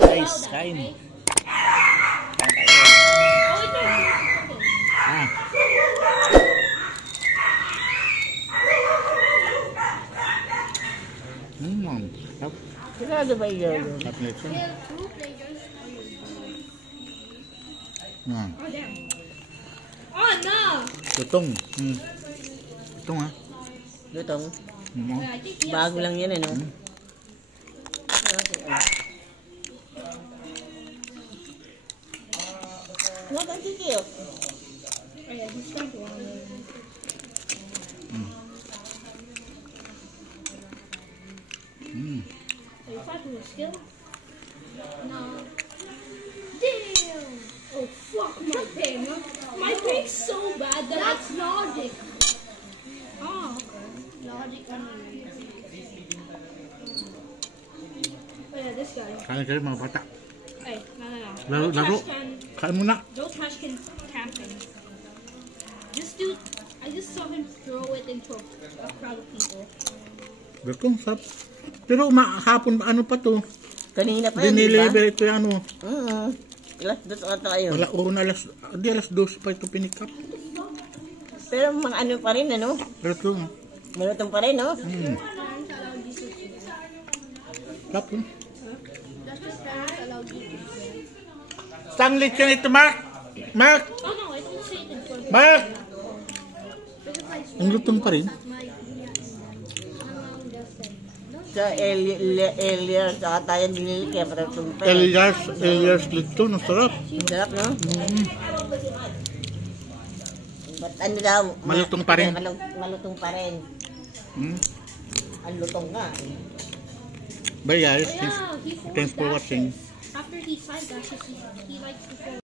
Guys, kain. Sigurado ba yun? Oh no! Lutong. Lutong ha? Lutong? Bago lang yan no? What ang tikiyo? Are you fighting with skill? No. Damn! Oh fuck my pain. My pain's so bad that that's logic. Oh, logic. Oh yeah, this guy. Kain kayo mga bata. Hey, no. Laro, laro. Kain muna. No trash can camping. This dude, I just saw him throw it into a crowd of people. Lutong, sap. Pero hapon ano pa to? Kanina pa yan, diba? Diniliver ito yung ano. Alas 2 ata kayo. Alas 2 pa ito pinikap. Pero mga ano pa rin, ano? Lutong. Malutong pa rin, no? Tapos. That's just parents allowed you to. Saan lechon ito, Mark? Mark! Oh no, I don't say it for Mark! Ang lutong pa rin. Sa Elias, saka tayo dinili kaya patutong pa. Elias lechon, ang sarap. Ang sarap, no? Ba't ano daw? Malutong pa rin. Malutong pa rin. Ang lutong nga. Bye guys, yeah, he thanks for watching. After he side dashes, he likes to